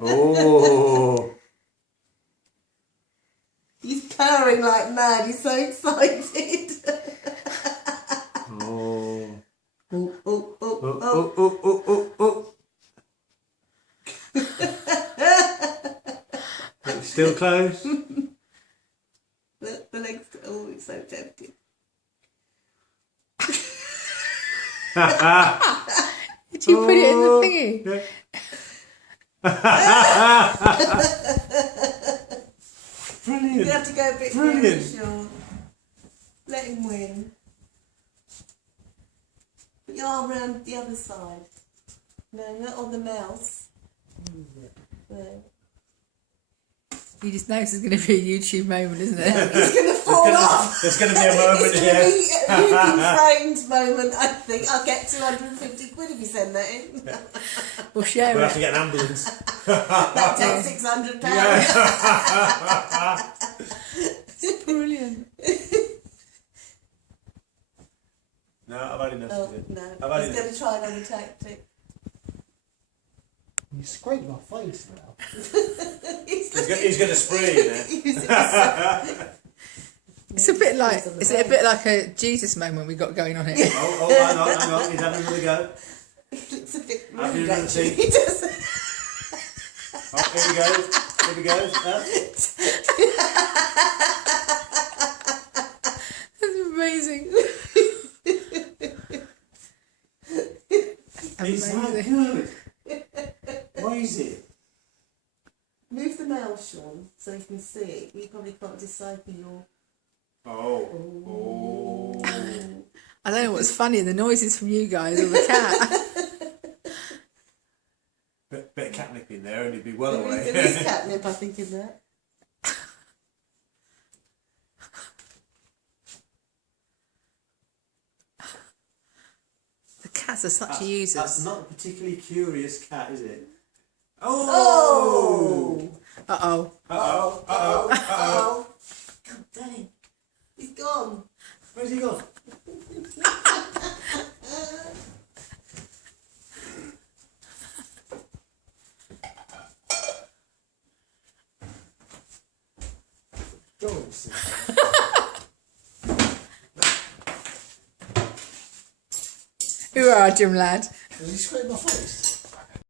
Oh. He's purring like mad. He's so excited. Oh. Oh, oh, oh, Oh, oh. oh, oh, oh, oh, oh. Still closed? The legs. Oh, it's so tempting. Did you put it in the thingy? Brilliant. You have to go a bit Brilliant. Sean. Let him win. Put your arm around the other side. No, not on the mouse. No. You just know this is going to be a YouTube moment, isn't it? He's going to fall off. There's going to be a moment here. It's going to be a looping frames moment, I think. I'll get 250 quid if you send that in. We'll share We'll it. have to get an ambulance. That takes £600. It's brilliant. No, I've had enough Oh, of it. no. I've had He's going to try another tactic. You scrape my face now. He's going to spray you now. It's a bit like, is it a bit like a Jesus moment we got going on here? Oh, hang on. He's having another go. It looks a bit Have you rude, another actually. tea? He does. Oh, here we go. Here we go. That's amazing. It's so Amazing. good. Why is it? Move the mouse, Sean, so you can see it. You probably can't decipher your... Oh. I don't know what's funny, the noises from you guys or the cat. Bit of catnip in there and he'd be well away. There is catnip, I think, in that. The cats are such users. That's not a particularly curious cat, is it? Oh! Uh-oh. Uh-oh. Uh-oh. Uh-oh. God dang. He's gone. Where's he gone? Who are Jim lad? Does he scrape my face?